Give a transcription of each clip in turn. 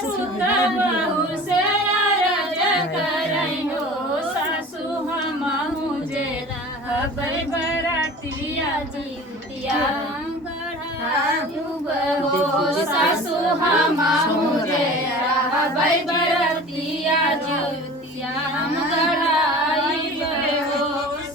सुत बहू से अरज करई हो सासु हमहु जे रहबै बरातिया जीतिया हो सासु हमहु जे रहबै बरातिया जीतिया हम गढ़ाई हो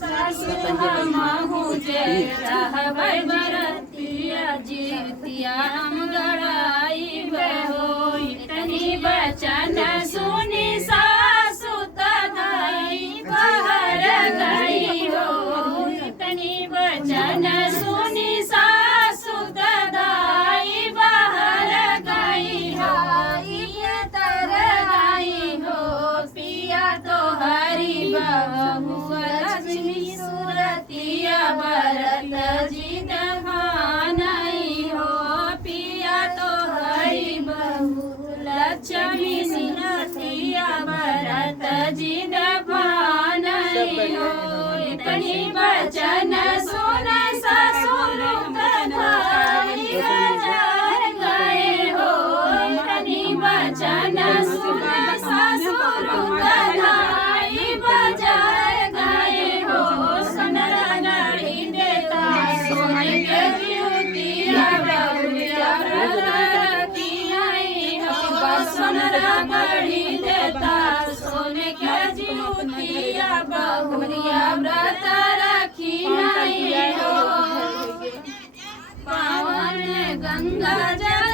सासु हमहु जे रहबै बरातिया जीतिया हम गढ़ाई हो इतनी बचन सुनी सासु तनाई बाहर गई हो इतनी बचन सुनी सासु तनाई बाहर गई हो तर गई हो पिया तो हरि बहू लक्ष्मी सुरतिया भरत जी दहानई हो पिया तो हरि बहू लक्ष्मी सुरतिया भरत जी दहानई हो इतनी बचन सुन ससुर कथाई हजार गए हो इतनी बचन सुन ससुर कथाई बजार गए हो सोनरा गाड़ी देता सोने के ज्योतिया बहुरिया व्रत रखी आई हो सोनरा गाड़ी देता सोने के ज्योतिया बहुरिया व्रत रखी आई हो पावन गंगा जल